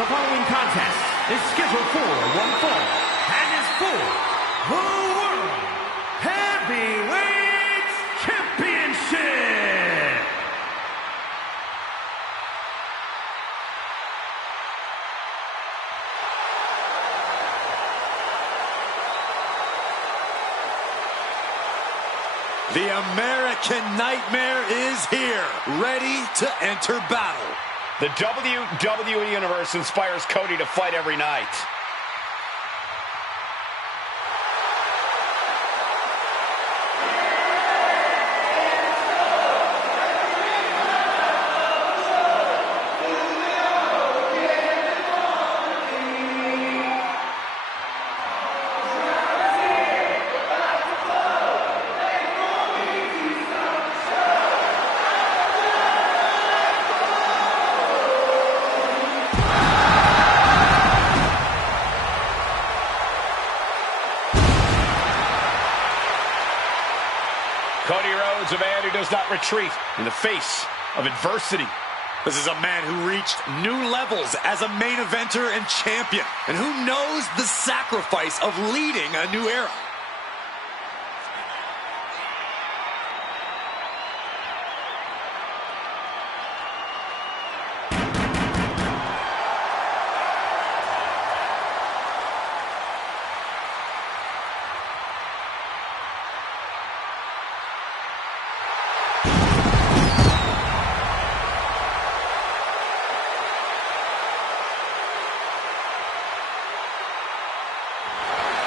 The following contest is scheduled for one fall and is for the World Heavyweight Championship. The American Nightmare is here, ready to enter battle. The WWE Universe inspires Cody to fight every night. Cody Rhodes, a man who does not retreat in the face of adversity. This is a man who reached new levels as a main eventer and champion, and who knows the sacrifice of leading a new era.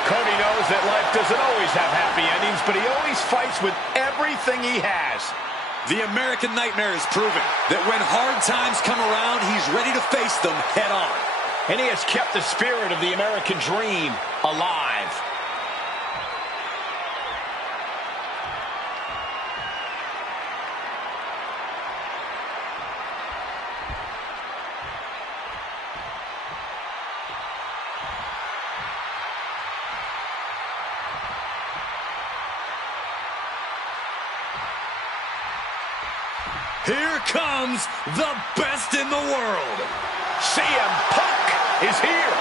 Cody knows that life doesn't always have happy endings, but he always fights with everything he has. The American Nightmare has proven that when hard times come around, he's ready to face them head on. And he has kept the spirit of the American dream alive. Here comes the best in the world. CM Punk is here.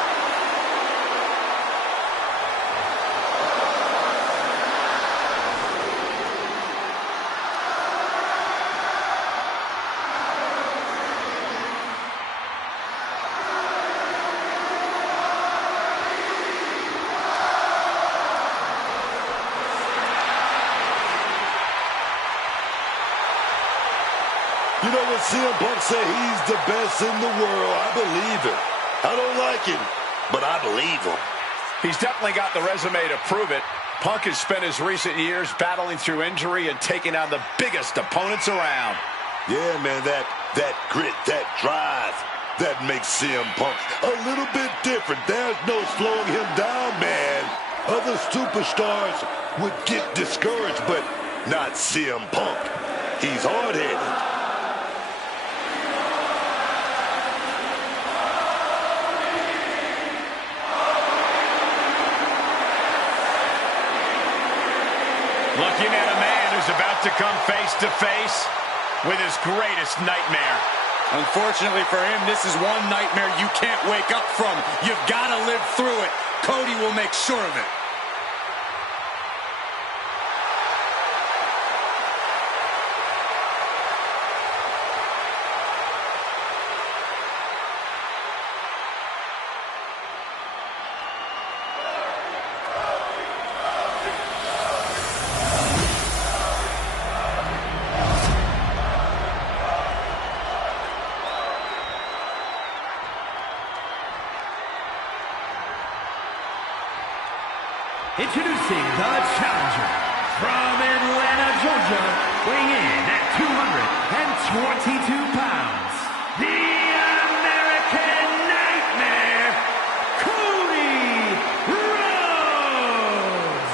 You know what CM Punk said? He's the best in the world. I believe it. I don't like him, but I believe him. He's definitely got the resume to prove it. Punk has spent his recent years battling through injury and taking on the biggest opponents around. Yeah, man, that grit, that drive, that makes CM Punk a little bit different. There's no slowing him down, man. Other superstars would get discouraged, but not CM Punk. He's hard-headed. Looking at a man who's about to come face to face with his greatest nightmare. Unfortunately for him, this is one nightmare you can't wake up from. You've got to live through it. Cody will make sure of it. Introducing the challenger from Atlanta, Georgia, weighing in at 222 pounds, the American Nightmare, Cody Rhodes.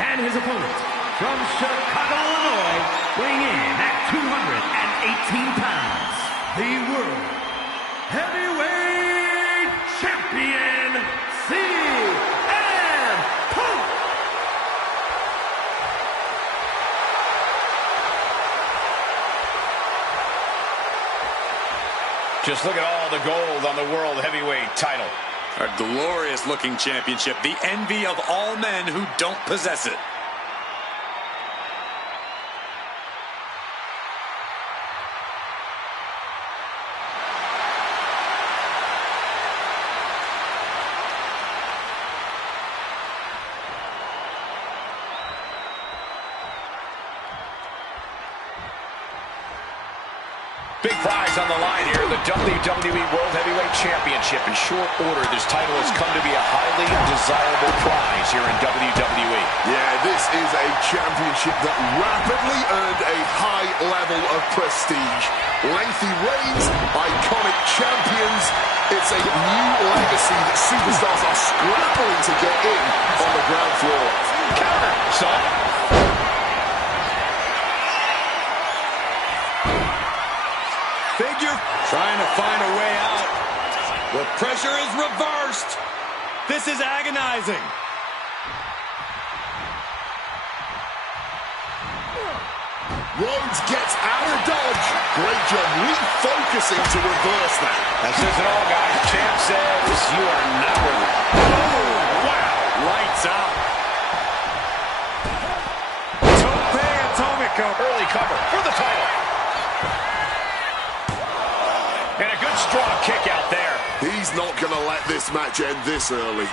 And his opponent from Chicago, Illinois, weighing in at 218 pounds, the World Heavyweight Champion, CM Punk. just look at all the gold on the World Heavyweight title. A glorious-looking championship, the envy of all men who don't possess it. Big prize on the line here, the WWE World Heavyweight Championship. In short order, this title has come to be a highly desirable prize here in WWE. Yeah, this is a championship that rapidly earned a high level of prestige. Lengthy reigns, iconic champions. It's a new legacy that superstars are scrambling to get in on the ground floor. Counter, son. Figure trying to find a way out. The pressure is reversed. This is agonizing. Rhodes gets out of dodge. Great job refocusing to reverse that. That says it all, guys. Champ says you are not worthy. Oh, wow. Lights out. Tope Atomico. Early cover for the title. And a good strong kick out there. He's not going to let this match end this early.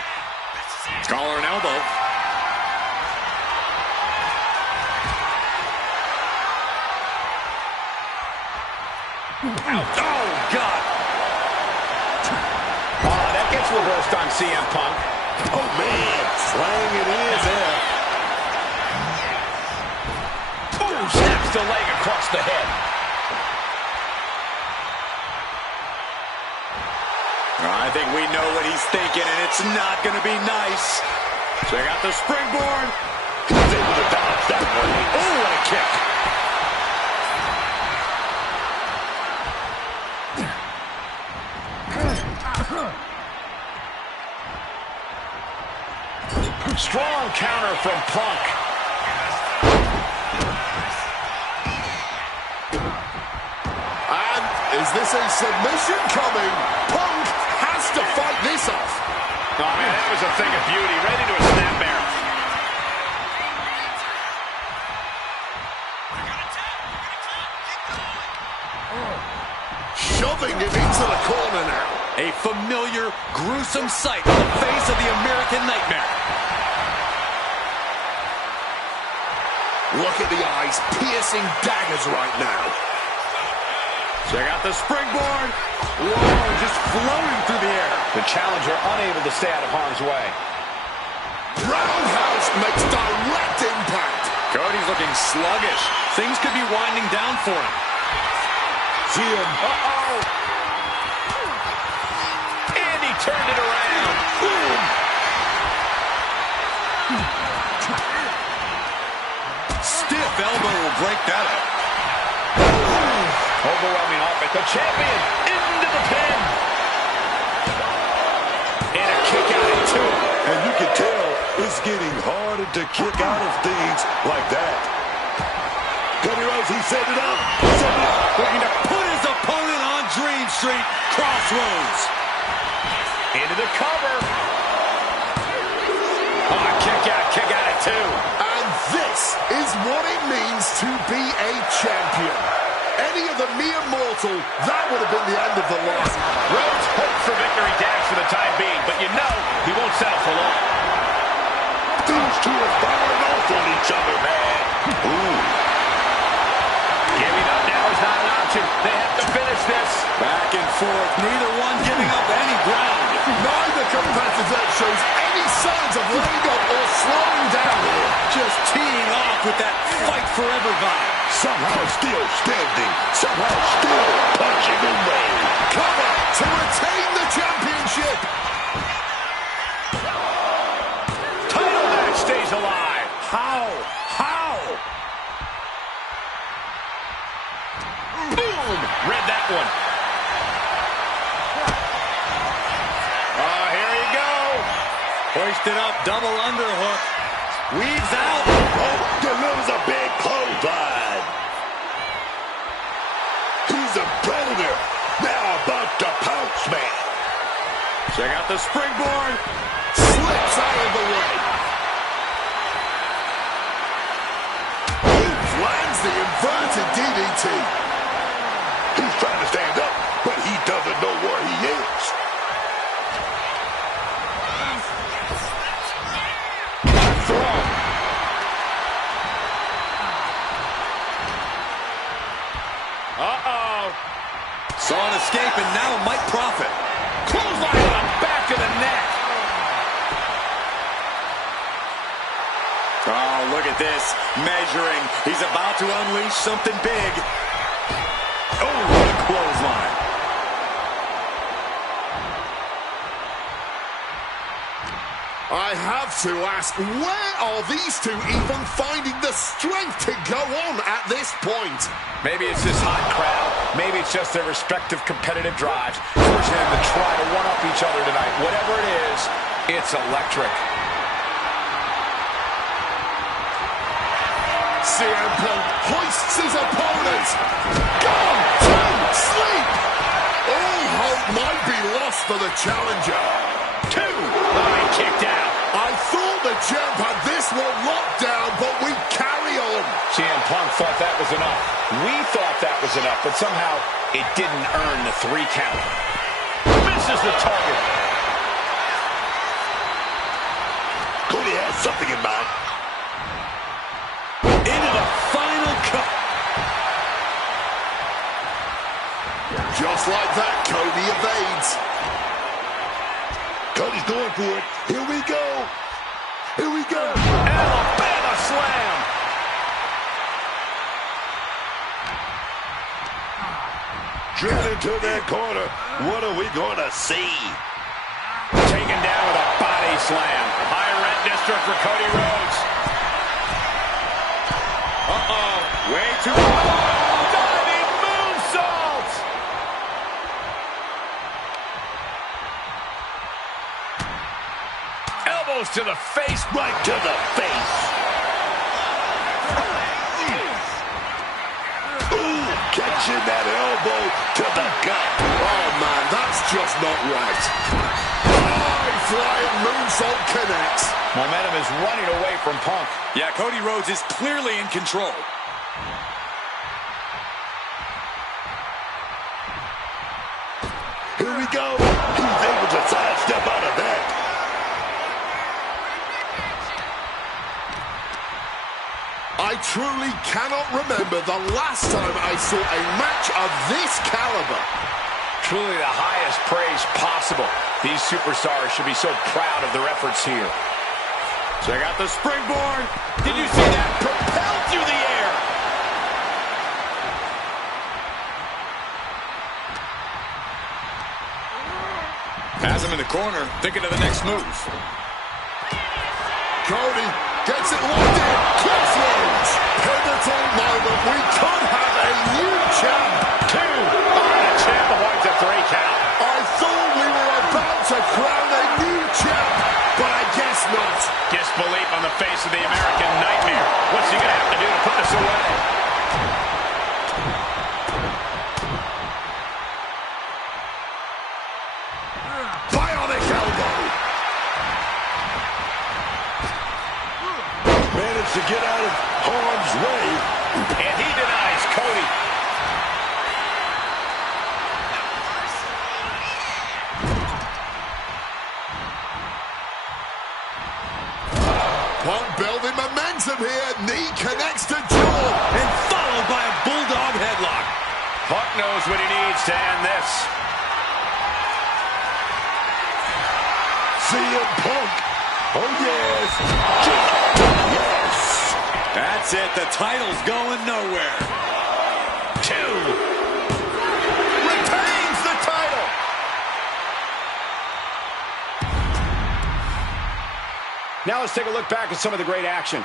Collar and elbow. Out. Oh, God. Oh, that gets reversed on CM Punk. Oh, man. Slaying it is there. Boom, snaps the leg across the head. I think we know what he's thinking, and it's not going to be nice. Check out the springboard. He's able to dodge that one. Oh, what a kick. Strong counter from Punk. And is this a submission coming? Punk has to fight this off. Oh, man, that was a thing of beauty. Right into a snap bear. Shoving him into the corner now. A familiar, gruesome sight on the face of the American Nightmare. Look at the eyes, piercing daggers right now. Check out the springboard. Whoa, just floating through the air. The challenger unable to stay out of harm's way. Roundhouse makes direct impact. Cody's looking sluggish. Things could be winding down for him. See him. Uh-oh. And he turned it around. Boom. Stiff elbow will break that up. Overwhelming offense. The champion into the pin. And a kick out at two. And you can tell it's getting harder to kick out of things like that. Cody Rhodes, he set it up. Set it up. Looking to put his opponent on Dream Street. Crossroads. Into the cover. Oh, kick out at two. And this is what it means to be a champion. Any of the mere mortal, that would have been the end of the line. Rhodes hopes for victory dash for the time being, but you know he won't settle for long. These two are firing off on each other, man. Ooh. Giving up now is not an option. They have to finish this. Back and forth, neither one giving up any ground. Neither competitor shows any signs of letting up or slowing down here. Just teeing off with that fight forever vibe. Somehow still standing. Somehow still punching away. Cover to retain the championship. Title match stays alive. How? Boom! Read that one. Oh, here you go. Hoisted up, double underhook. Weaves out. Oh, delivers a big clothesline. He's a predator. Now about Check out the springboard. Slips out of the way. Oof, lands the inverted DDT. He's trying to stand up, but he doesn't know where he is. Uh-oh. Saw an escape and now might profit. Clothesline to the back of the neck. Oh, look at this. Measuring. He's about to unleash something big. Oh, what a clothesline. I have to ask, where are these two even finding the strength to go on at this point? Maybe it's this hot crowd. Maybe it's just their respective competitive drives, forcing them to try to one-up each other tonight. Whatever it is, it's electric. CM Punk hoists his opponent. Gone to sleep. All hope might be lost for the challenger. Kicked out. I thought the champ had this one locked down, but we carry on. CM Punk thought that was enough. We thought that was enough, but somehow it didn't earn the 3 count. Misses the target. Cody has something in mind. Into the final cut. Just like that, Cody evades. Cody's going for it. Here we go. Here we go. Alabama slam. Driven into that corner. What are we going to see? Taken down with a body slam. High rent district for Cody Rhodes. Uh-oh. Way too high. Diving moonsault. Elbows to the face. Right to the face. Ooh, catching that elbow to the gut. Oh, man, that's just not right. High-flying moonsault connects. Momentum is running away from Punk. Yeah, Cody Rhodes is clearly in control. Here we go. He's able to sidestep out of that. I truly cannot remember the last time I saw a match of this caliber. Truly the highest praise possible. These superstars should be so proud of their efforts here. Check out the springboard. Did you see that? Propelled through the air. Has him in the corner, thinking of the next move. Cody gets it locked in. Crossroads. Pivotal moment. We could have a new champ. 2. The champ avoids a 3 count. I thought we were about to crown a new champ, but I guess not. Disbelief on the face of the American Nightmare. What's he going to have to do to put this away? Bionic elbow. Managed to get out of harm's way. And he denies Cody. Punk building momentum here. Knee connects to jaw. And followed by a bulldog headlock. Punk knows what he needs to end this. CM Punk. Oh, yes. Yes. That's it. The title's going nowhere. 2. Retains the title. Now let's take a look back at some of the great action.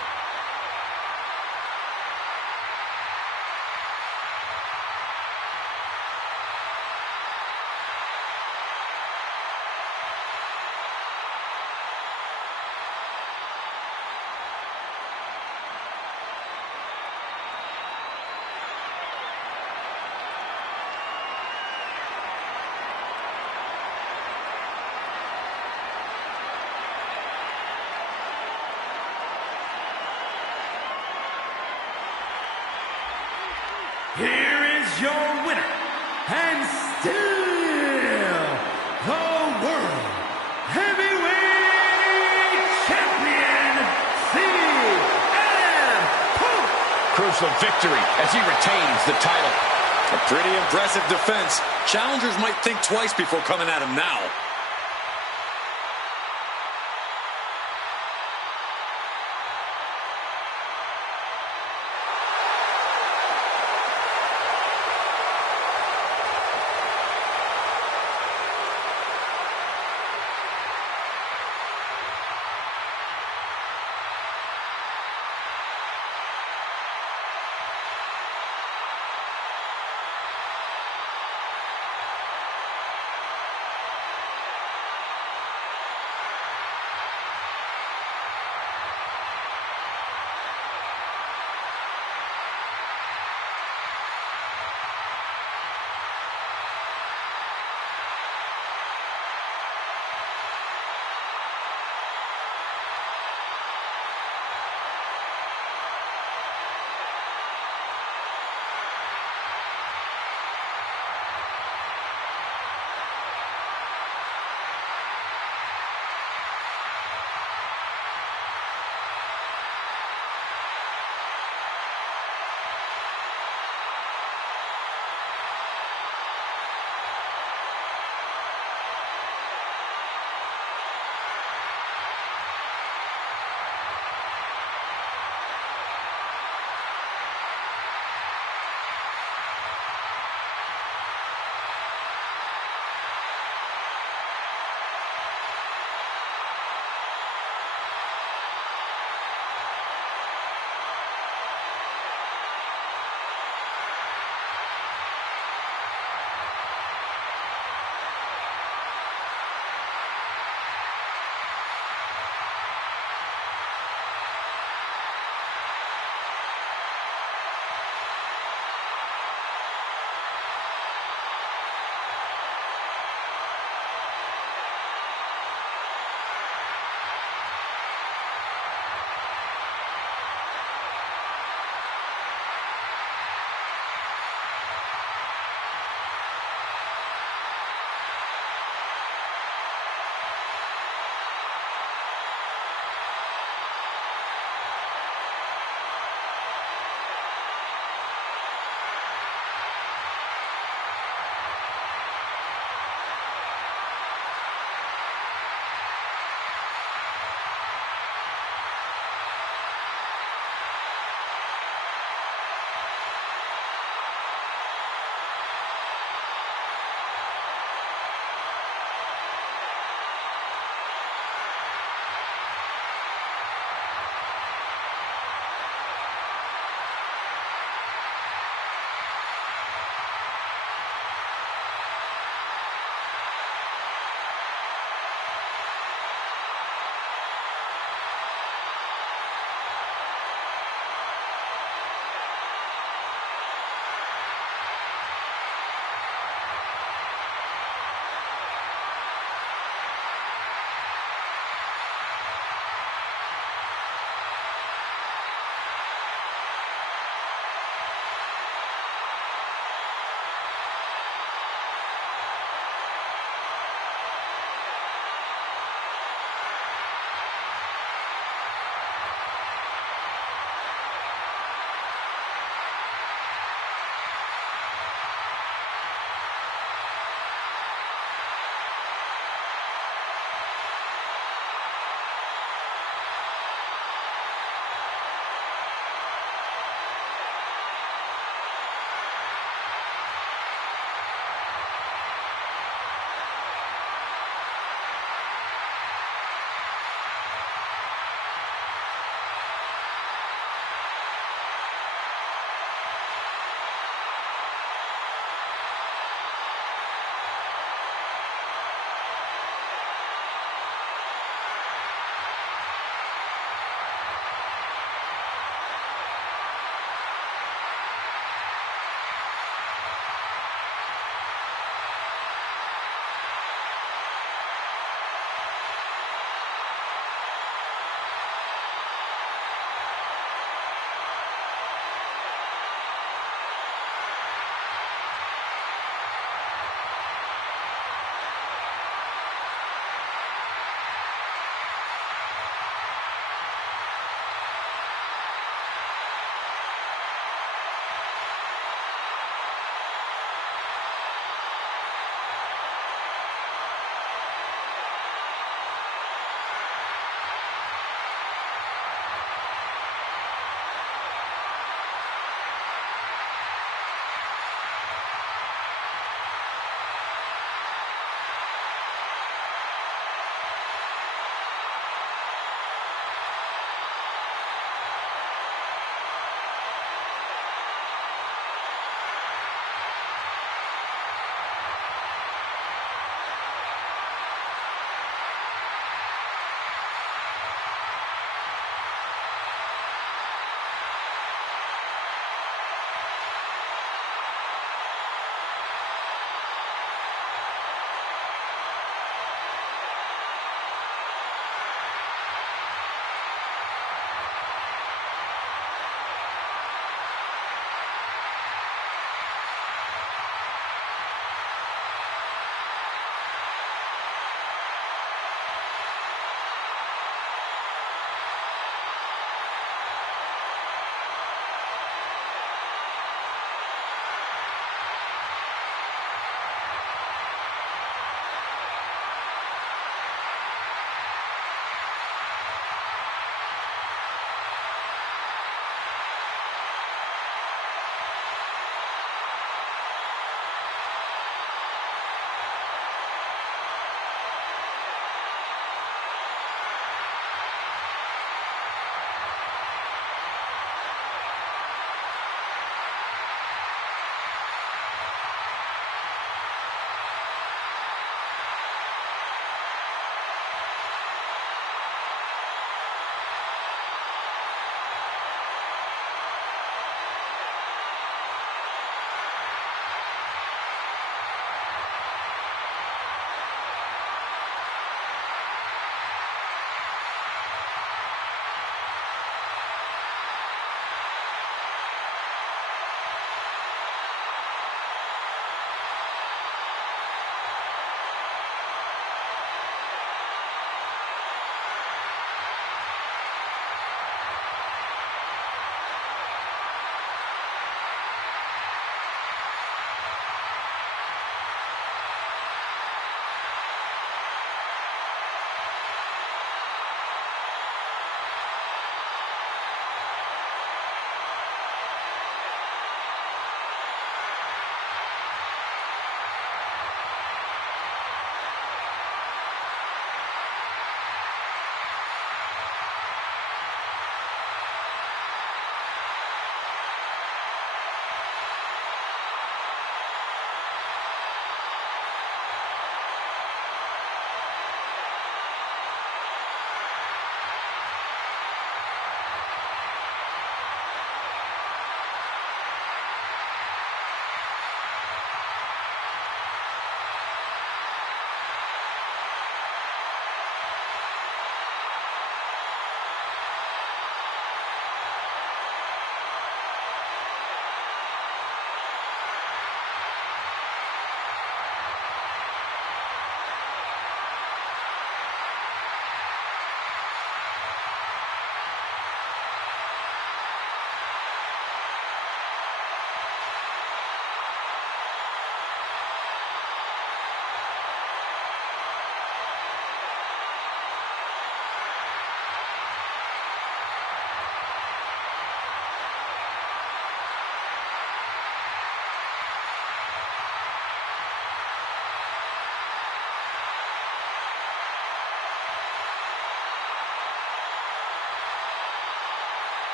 source of victory as he retains the title. A pretty impressive defense. Challengers might think twice before coming at him now.